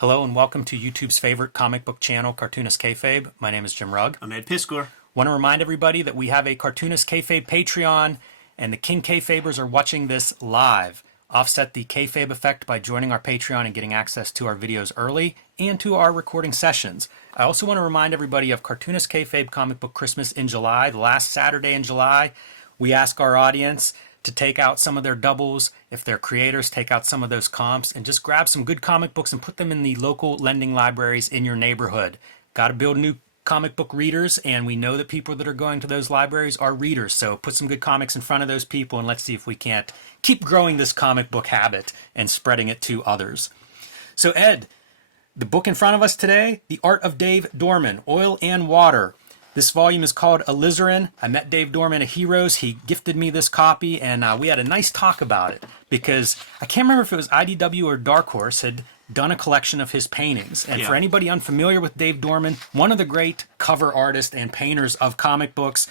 Hello and welcome to YouTube's favorite comic book channel, Cartoonist Kayfabe. My name is Jim Rugg. I'm Ed Piskor. Want to remind everybody that we have a Cartoonist Kayfabe Patreon, and the King Kayfabers are watching this live. Offset the Kayfabe effect by joining our Patreon and getting access to our videos early and to our recording sessions. I also want to remind everybody of Cartoonist Kayfabe Comic Book Christmas in July, the last Saturday in July. We ask our audience to take out some of their doubles, if they're creators, take out some of those comps, and just grab some good comic books and put them in the local lending libraries in your neighborhood. Got to build new comic book readers, and we know that people that are going to those libraries are readers, so put some good comics in front of those people, and let's see if we can't keep growing this comic book habit and spreading it to others. So Ed, the book in front of us today, The Art of Dave Dorman, Oil and Water. This volume is called Alizarin. I met Dave Dorman at Heroes. He gifted me this copy, and we had a nice talk about it because I can't remember if it was IDW or Dark Horse had done a collection of his paintings. And for anybody unfamiliar with Dave Dorman, one of the great cover artists and painters of comic books.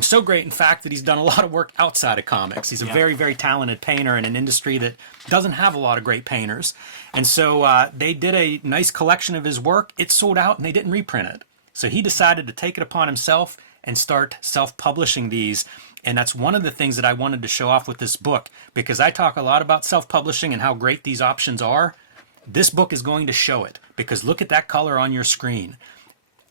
So great, in fact, that he's done a lot of work outside of comics. He's a very, very talented painter in an industry that doesn't have a lot of great painters. And so they did a nice collection of his work. It sold out, and they didn't reprint it. So he decided to take it upon himself and start self-publishing these. And that's one of the things that I wanted to show off with this book, because I talk a lot about self-publishing and how great these options are. This book is going to show it, because look at that color on your screen.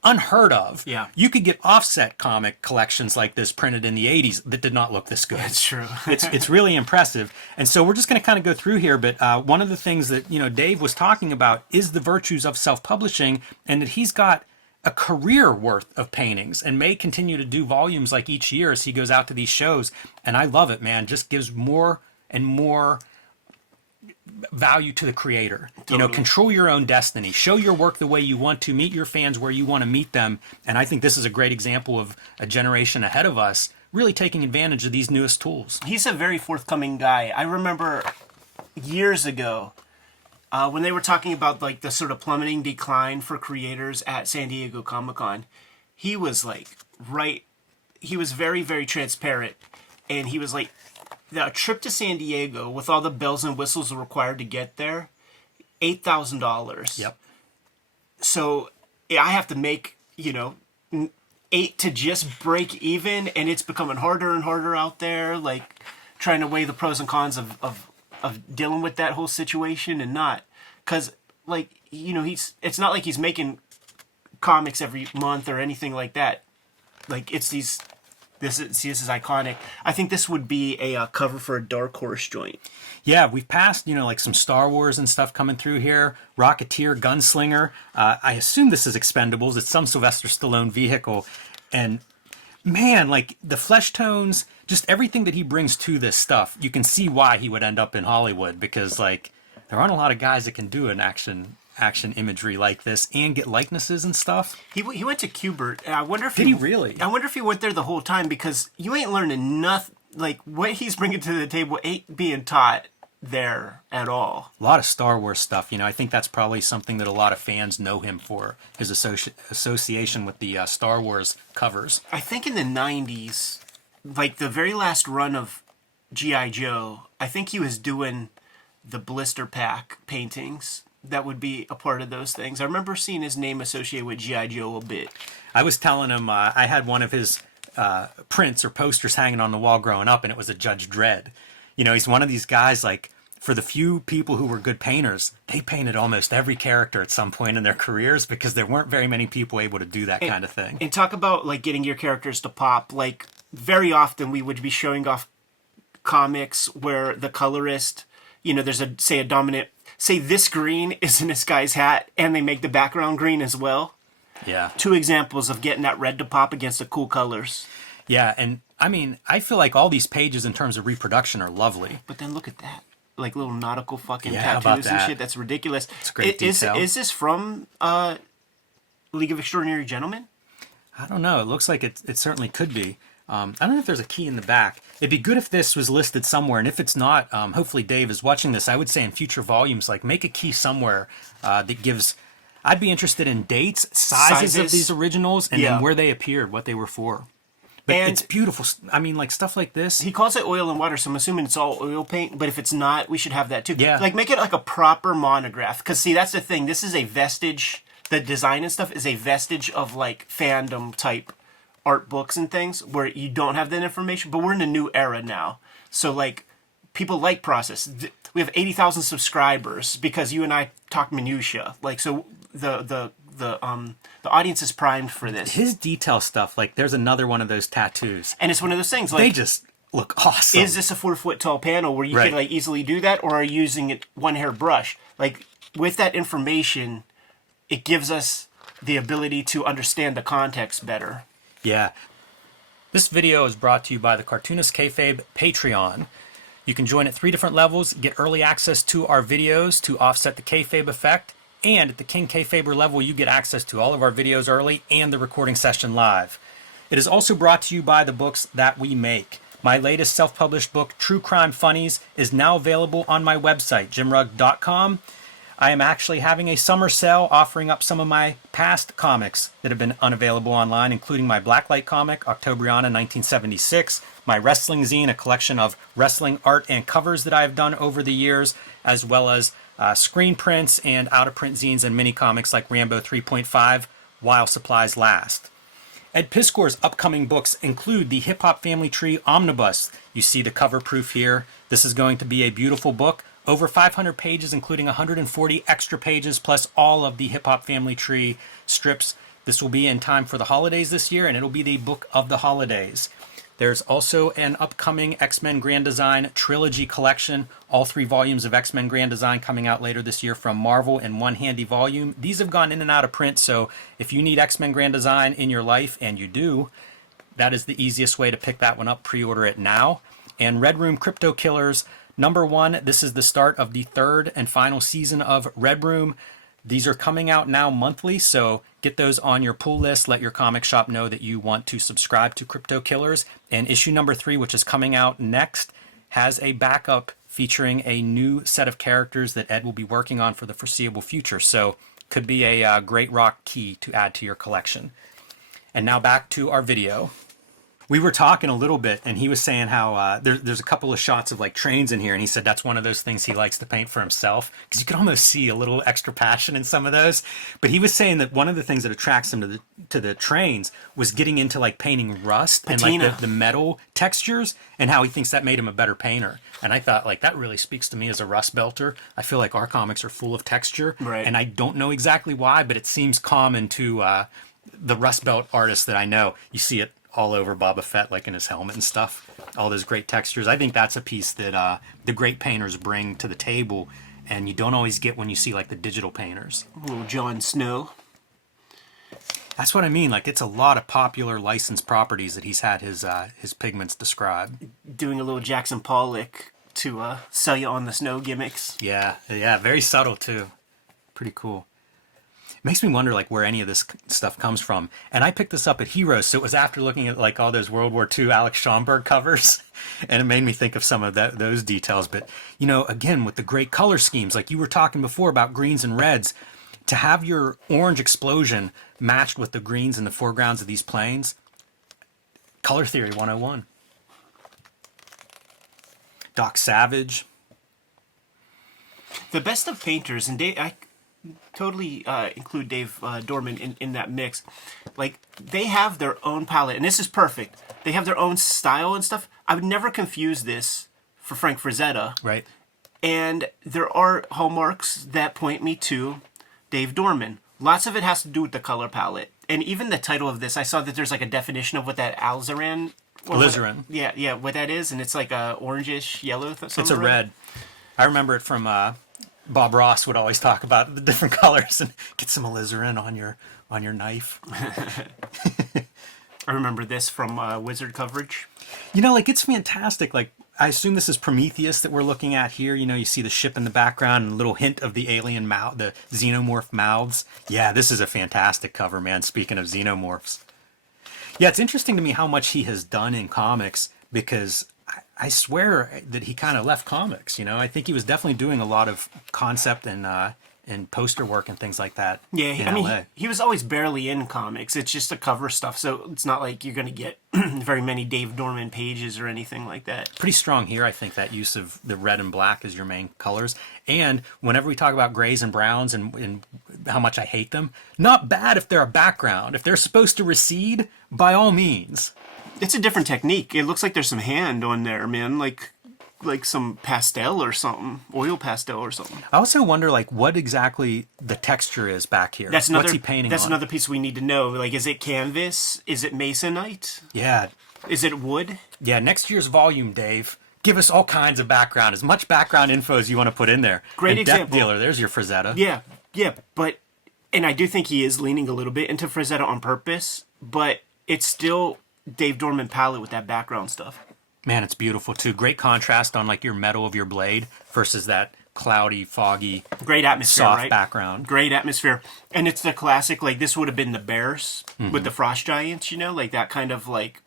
Unheard of. Yeah. You could get offset comic collections like this printed in the 80s that did not look this good. That's true. It's really impressive. And so we're just going to kind of go through here, but one of the things that, Dave was talking about is the virtues of self-publishing, and that he's got a career worth of paintings and may continue to do volumes like each year as he goes out to these shows. And I love it, man. Just gives more and more value to the creator. Totally. Control your own destiny. Show your work the way you want to. Meet your fans where you want to meet them. And I think this is a great example of a generation ahead of us really taking advantage of these newest tools. He's a very forthcoming guy. I remember years ago, when they were talking about like the sort of plummeting decline for creators at San Diego Comic-Con, he was like, he was very, very transparent. And he was like, the trip to San Diego with all the bells and whistles required to get there, $8,000. Yep. So I have to make, eight to just break even, and it's becoming harder and harder out there, like trying to weigh the pros and cons of dealing with that whole situation and not. Because, it's not like he's making comics every month or anything like that. Like, it's these... This is iconic. I think this would be a cover for a Dark Horse joint. Yeah, we've passed, like some Star Wars and stuff coming through here. Rocketeer, Gunslinger. I assume this is Expendables. It's some Sylvester Stallone vehicle. And man, like the flesh tones, just everything that he brings to this stuff, you can see why he would end up in Hollywood, because like there aren't a lot of guys that can do an action imagery like this and get likenesses and stuff. He went to Qbert, and I wonder if he really? I wonder if he went there the whole time, because you ain't learning nothing. Like what he's bringing to the table ain't being taught there at all. A lot of Star Wars stuff. I think that's probably something that a lot of fans know him for, his association with the Star Wars covers. I think in the 90s, like the very last run of G.I. Joe, I think he was doing the blister pack paintings that would be a part of those things. I remember seeing his name associated with G.I. Joe a bit. I was telling him I had one of his prints or posters hanging on the wall growing up, and it was a Judge Dredd. He's one of these guys, like, for the few people who were good painters, they painted almost every character at some point in their careers, because there weren't very many people able to do that kind of thing. And talk about, like, getting your characters to pop. Like, very often we would be showing off comics where the colorist, there's a dominant... Say this green is in this guy's hat, and they make the background green as well. Yeah. 2 examples of getting that red to pop against the cool colors. Yeah, and I mean, I feel like all these pages in terms of reproduction are lovely. But then look at that. Like little nautical fucking tattoos and that? shit. That's ridiculous. It's great detail. Is this from League of Extraordinary Gentlemen? I don't know. It looks like it certainly could be. I don't know if there's a key in the back. It'd be good if this was listed somewhere, and if it's not, hopefully Dave is watching this. I would say in future volumes, like make a key somewhere that gives... I'd be interested in dates, sizes of these originals, and then where they appeared, what they were for. But And it's beautiful. I mean, like stuff like this. he calls it oil and water, so I'm assuming it's all oil paint. But if it's not, we should have that too. Yeah. Like make it like a proper monograph. Because see, that's the thing. This is a vestige. The design and stuff is a vestige of like fandom type art books and things where you don't have that information. But we're in a new era now, so like people like process. We have 80,000 subscribers because you and I talk minutia. Like so, the audience is primed for this. His detail stuff, like there's another one of those tattoos. And it's one of those things like They just look awesome. is this a 4-foot tall panel where you Right. could like easily do that, or are you using it one hair brush? Like with that information, it gives us the ability to understand the context better. Yeah. This video is brought to you by the Cartoonist Kayfabe Patreon. You can join at 3 different levels, get early access to our videos to offset the kayfabe effect, and at the King Kayfaber level, you get access to all of our videos early and the recording session live. It is also brought to you by the books that we make. My latest self-published book, True Crime Funnies, is now available on my website, jimrugg.com. I am actually having a summer sale offering up some of my past comics that have been unavailable online, including my Blacklight comic, Octobriana 1976, my wrestling zine, a collection of wrestling art and covers that I have done over the years, as well as screen prints and out-of-print zines and mini-comics like Rambo 3.5, While Supplies Last. Ed Piskor's upcoming books include the Hip Hop Family Tree Omnibus. You see the cover proof here. This is going to be a beautiful book. Over 500 pages, including 140 extra pages, plus all of the Hip Hop Family Tree strips. This will be in time for the holidays this year, and it'll be the book of the holidays. There's also an upcoming X-Men Grand Design trilogy collection. All 3 volumes of X-Men Grand Design coming out later this year from Marvel in one handy volume. These have gone in and out of print, so if you need X-Men Grand Design in your life, and you do, that is the easiest way to pick that one up. Pre-order it now. And Red Room Crypto Killers #1, this is the start of the 3rd and final season of Red Room. These are coming out now monthly, so get those on your pull list. Let your comic shop know that you want to subscribe to Crypto Killers. And issue #3, which is coming out next, has a backup featuring a new set of characters that Ed will be working on for the foreseeable future. So could be a great rock key to add to your collection. And now back to our video. We were talking a little bit, and he was saying how there's a couple of shots of like trains in here, and he said that's one of those things he likes to paint for himself because you could almost see a little extra passion in some of those. But he was saying that one of the things that attracts him to the trains was getting into like painting rust Patina. and like the metal textures, and how he thinks that made him a better painter. And I thought like that really speaks to me as a rust belter. I feel like our comics are full of texture, Right. and I don't know exactly why, but it seems common to the rust belt artists that I know. You see it all over Boba Fett, like in his helmet and stuff. All those great textures. I think that's a piece that the great painters bring to the table, and you don't always get when you see like the digital painters. Little Jon Snow. That's what I mean. Like it's a lot of popular licensed properties that he's had his pigments described. Doing a little Jackson Pollock to sell you on the snow gimmicks. Yeah, very subtle too. Pretty cool. Makes me wonder like where any of this stuff comes from. And I picked this up at Heroes, so it was after looking at like all those World War II Alex Schomburg covers, and it made me think of some of those details. But you know, again, with the great color schemes, like you were talking before about greens and reds, to have your orange explosion matched with the greens in the foregrounds of these planes, color theory 101. Doc Savage. The best of painters, and I totally include Dave Dorman in that mix. Like, they have their own palette, and this is perfect. They have their own style and stuff. I would never confuse this for Frank Frazetta. Right. And there are hallmarks that point me to Dave Dorman. Lots of it has to do with the color palette. And even the title of this, I saw that there's like a definition of what that alizarin... Alizarin. Yeah, what that is, and it's like a orangish yellow. It's a red. I remember it from Bob Ross would always talk about the different colors and get some alizarin on your knife. I remember this from Wizard coverage. You know, like it's fantastic. Like I assume this is Prometheus that we're looking at here. You know, you see the ship in the background and a little hint of the alien mouth, the xenomorph mouths. Yeah, this is a fantastic cover, man. Speaking of xenomorphs. Yeah, it's interesting to me how much he has done in comics because I swear that he kind of left comics. You know, I think he was definitely doing a lot of concept and and poster work and things like that. Yeah, in I mean, LA. he was always barely in comics. It's just the cover stuff, so it's not like you're going to get very many Dave Dorman pages or anything like that. Pretty strong here, I think, that use of the red and black as your main colors. And whenever we talk about grays and browns and how much I hate them, not bad if they're a background. If they're supposed to recede, by all means. It's a different technique. It looks like there's some hand on there, man. Like some pastel or something, oil pastel or something. I also wonder, like, what exactly the texture is back here. That's another. What's he painting That's on? another piece we need to know. Like, is it canvas? Is it masonite? Yeah. Is it wood? Yeah, next year's volume, Dave. Give us all kinds of background, as much background info as you want to put in there. Great and example. Death Dealer, there's your Frazetta. Yeah, but, and I do think he is leaning a little bit into Frazetta on purpose, but it's still Dave Dorman palette with that background stuff. Man, it's beautiful too. Great contrast on like your metal of your blade versus that cloudy, foggy, great atmosphere, soft right? background. Great atmosphere. And it's the classic, like this would have been the Bears with the Frost Giants, you know, like that kind of like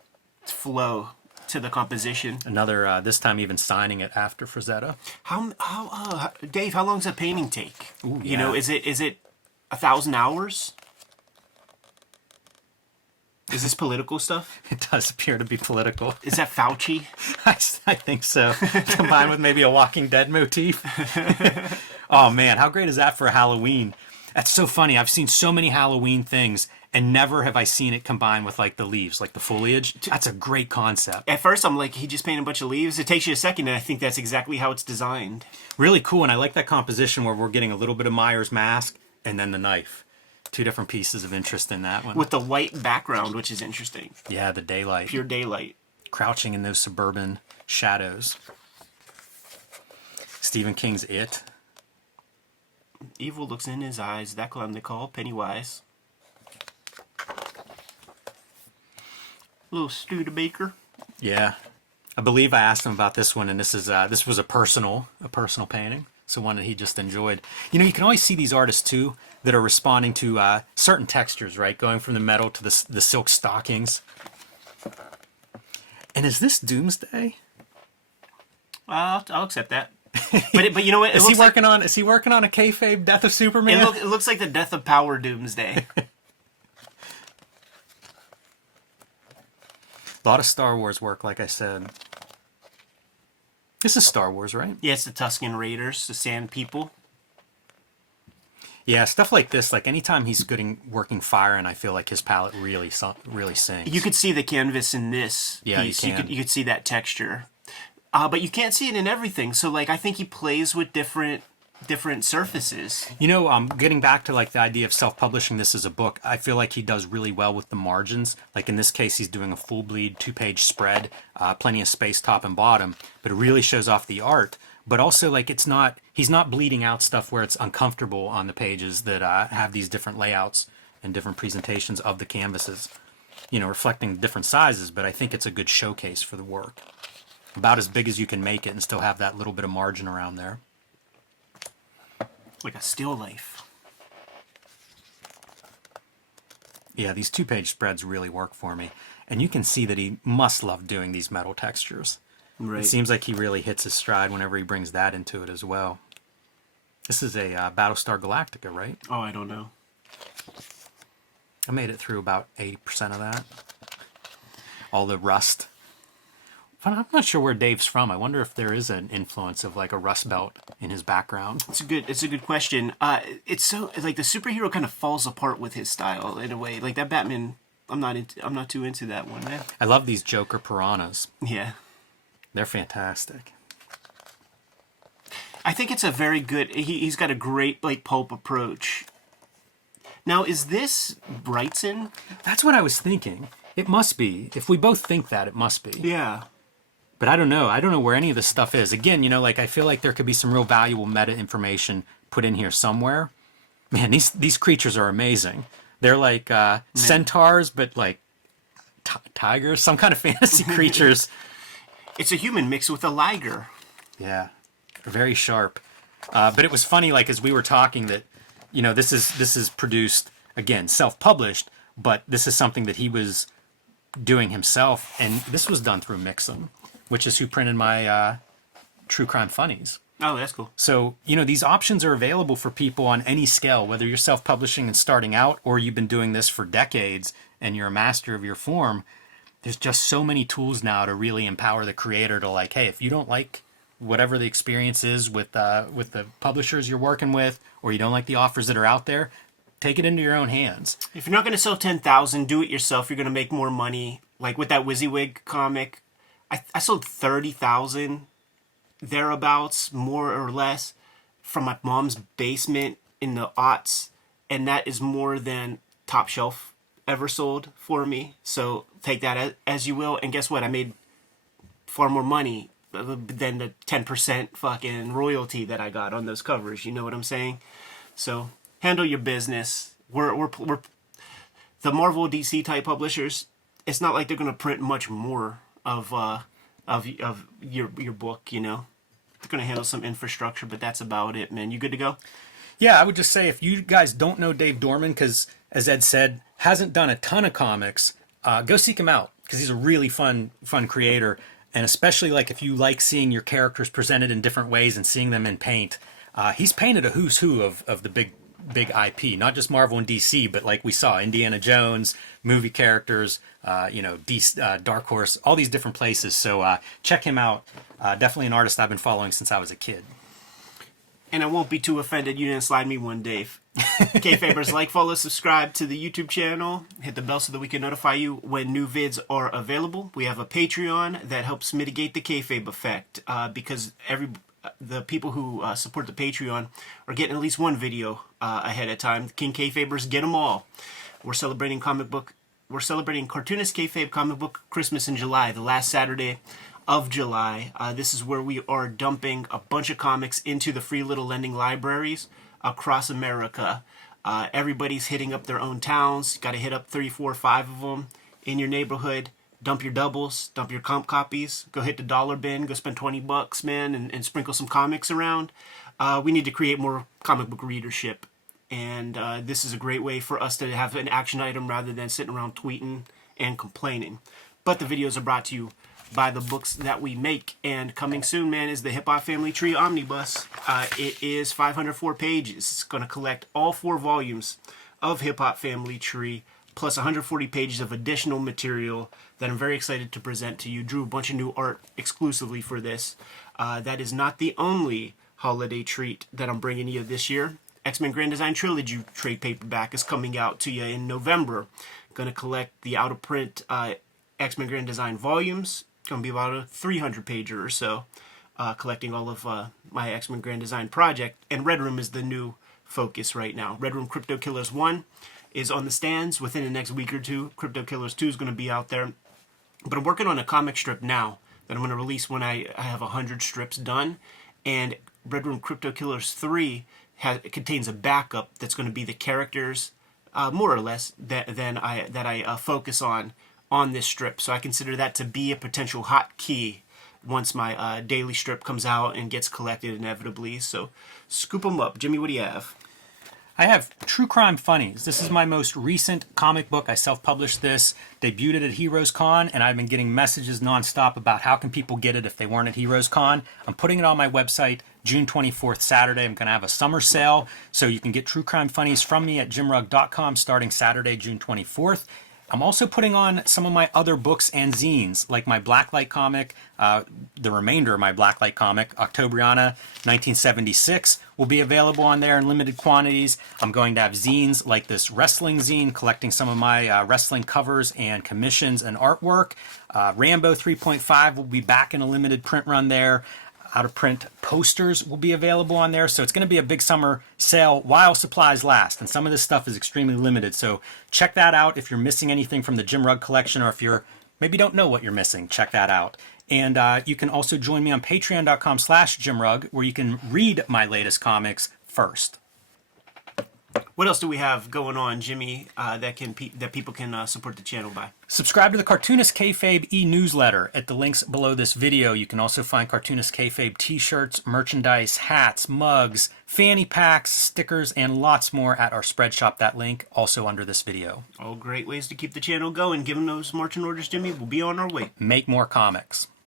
flow to the composition. Another, this time even signing it after Frazetta. Dave, how long does a painting take? Ooh, You know, is it 1,000 hours? Is this political stuff? It does appear to be political. Is that Fauci? I think so. Combined with maybe a Walking Dead motif. Oh man, how great is that for Halloween? That's so funny. I've seen so many Halloween things and never have I seen it combined with like the leaves, like the foliage. That's a great concept. At first I'm like, he just painted a bunch of leaves. It takes you a second, and I think that's exactly how it's designed. Really cool, and I like that composition where we're getting a little bit of Myers' mask and then the knife. Two different pieces of interest in that one. With the white background, which is interesting. Yeah, the daylight. Pure daylight. Crouching in those suburban shadows. Stephen King's It. Evil looks in his eyes. That clown they call Pennywise. Little Studebaker. Yeah. I believe I asked him about this one, and this was a personal painting. So one that he just enjoyed. You know, you can always see these artists too that are responding to certain textures, right? Going from the metal to the silk stockings. And is this Doomsday? I'll accept that. But you know what? Is he working on a kayfabe Death of Superman? It looks like the Death of Power Doomsday. A lot of Star Wars work, like I said. This is Star Wars, right? Yeah, it's the Tusken Raiders, the Sand People. Yeah, stuff like this. Like anytime he's working fire, and I feel like his palette really sings. You could see the canvas in this piece. You can. You could see that texture, but you can't see it in everything. So, like, I think he plays with different surfaces. You know, getting back to like the idea of self-publishing this as a book, I feel like he does really well with the margins. Like in this case, he's doing a full bleed 2-page spread, plenty of space top and bottom, but it really shows off the art. But also, like, he's not bleeding out stuff where it's uncomfortable on the pages that have these different layouts and different presentations of the canvases, you know, reflecting different sizes. But I think it's a good showcase for the work. About as big as you can make it and still have that little bit of margin around there. Like a still life. Yeah, these 2-page spreads really work for me. And you can see that he must love doing these metal textures. Right. It seems like he really hits his stride whenever he brings that into it as well. This is a Battlestar Galactica, right? Oh, I don't know. I made it through about 80% of that. All the rust. I'm not sure where Dave's from. I wonder if there is an influence of like a Rust Belt in his background. It's a good question. It's so like the superhero kind of falls apart with his style in a way. Like that Batman, I'm not too into that one, man. I love these Joker piranhas. Yeah. They're fantastic. I think it's a very good. He's got a great like pulp approach. Now, is this Brightson? That's what I was thinking. It must be. If we both think that, it must be. Yeah. But I don't know. I don't know where any of this stuff is. Again, you know, like I feel like there could be some real valuable meta information put in here somewhere. Man, these creatures are amazing. They're like centaurs, but like tigers, some kind of fantasy creatures. It's a human mixed with a liger. Yeah, they're very sharp. But it was funny, like as we were talking, that you know this is produced again, self-published, but this is something that he was doing himself, and this was done through Mixam, which is who printed my True Crime Funnies. Oh, that's cool. So, these options are available for people on any scale, whether you're self-publishing and starting out or you've been doing this for decades and you're a master of your form. There's just so many tools now to really empower the creator to like, hey, if you don't like whatever the experience is with the publishers you're working with, or you don't like the offers that are out there, take it into your own hands. If you're not going to sell 10,000, do it yourself. You're going to make more money. Like with that WYSIWYG comic, I sold 30,000 thereabouts, more or less, from my mom's basement in the aughts, and that is more than Top Shelf ever sold for me. So take that as you will. And guess what? I made far more money than the 10% fucking royalty that I got on those covers. You know what I'm saying? So handle your business. We're the Marvel DC type publishers. It's not like they're gonna print much more of your book. They're gonna handle some infrastructure, but that's about it, man. You good to go? Yeah, I would just say if you guys don't know Dave Dorman, because as Ed said, hasn't done a ton of comics, go seek him out because he's a really fun creator. And especially like if you like seeing your characters presented in different ways and seeing them in paint, he's painted a who's who of the big IP, not just Marvel and DC, but like we saw Indiana Jones, movie characters, DC, Dark Horse, all these different places. So check him out. Definitely an artist I've been following since I was a kid. And I won't be too offended you didn't slide me one, Dave. Kayfabers, like, follow, subscribe to the YouTube channel. Hit the bell so that we can notify you when new vids are available. We have a Patreon that helps mitigate the kayfabe effect because the people who support the Patreon are getting at least one video ahead of time. King Kayfabers get them all. We're celebrating Cartoonist Kayfabe Comic Book Christmas in July, the last Saturday of July. This is where we are dumping a bunch of comics into the free little lending libraries across America. Everybody's hitting up their own towns. Got to hit up 3, 4, 5 of them in your neighborhood. Dump your doubles, dump your comp copies. Go hit the dollar bin. Go spend $20, man, and sprinkle some comics around. We need to create more comic book readership. And this is a great way for us to have an action item rather than sitting around tweeting and complaining. But the videos are brought to you by the books that we make. And coming soon, man, is the Hip Hop Family Tree Omnibus. It is 504 pages. It's going to collect all 4 volumes of Hip Hop Family Tree, plus 140 pages of additional material that I'm very excited to present to you. Drew a bunch of new art exclusively for this. That is not the only holiday treat that I'm bringing you this year. X-Men Grand Design Trilogy trade paperback is coming out to you in November. Going to collect the out-of-print X-Men Grand Design volumes. Going to be about a 300-pager or so, collecting all of my X-Men Grand Design project. And Red Room is the new focus right now. Red Room Crypto Killers 1 is on the stands within the next week or two. Crypto Killers 2 is going to be out there. But I'm working on a comic strip now that I'm going to release when I have 100 strips done. And Red Room Crypto Killers 3 contains a backup that's going to be the characters, more or less, that I focus on this strip. So I consider that to be a potential hot key once my daily strip comes out and gets collected inevitably. So scoop them up. Jimmy, what do you have? I have True Crime Funnies. This is my most recent comic book. I self-published this, debuted it at Heroes Con, and I've been getting messages nonstop about how can people get it if they weren't at Heroes Con. I'm putting it on my website June 24th, Saturday. I'm going to have a summer sale, so you can get True Crime Funnies from me at jimrugg.com starting Saturday, June 24th. I'm also putting on some of my other books and zines, like my Blacklight comic, the remainder of my Blacklight comic, Octobriana 1976, will be available on there in limited quantities. I'm going to have zines like this wrestling zine, collecting some of my wrestling covers and commissions and artwork. Rambo 3.5 will be back in a limited print run there. Out-of-print posters will be available on there. So it's going to be a big summer sale while supplies last. And some of this stuff is extremely limited. So check that out if you're missing anything from the Jim Rugg collection, or if you're maybe don't know what you're missing, check that out. And you can also join me on patreon.com/JimRugg, where you can read my latest comics first. What else do we have going on, Jimmy, that people can support the channel by? Subscribe to the Cartoonist Kayfabe e-newsletter at the links below this video. You can also find Cartoonist Kayfabe t-shirts, merchandise, hats, mugs, fanny packs, stickers, and lots more at our spread shop. That link also under this video. All great ways to keep the channel going. Give them those marching orders, Jimmy. We'll be on our way. Make more comics.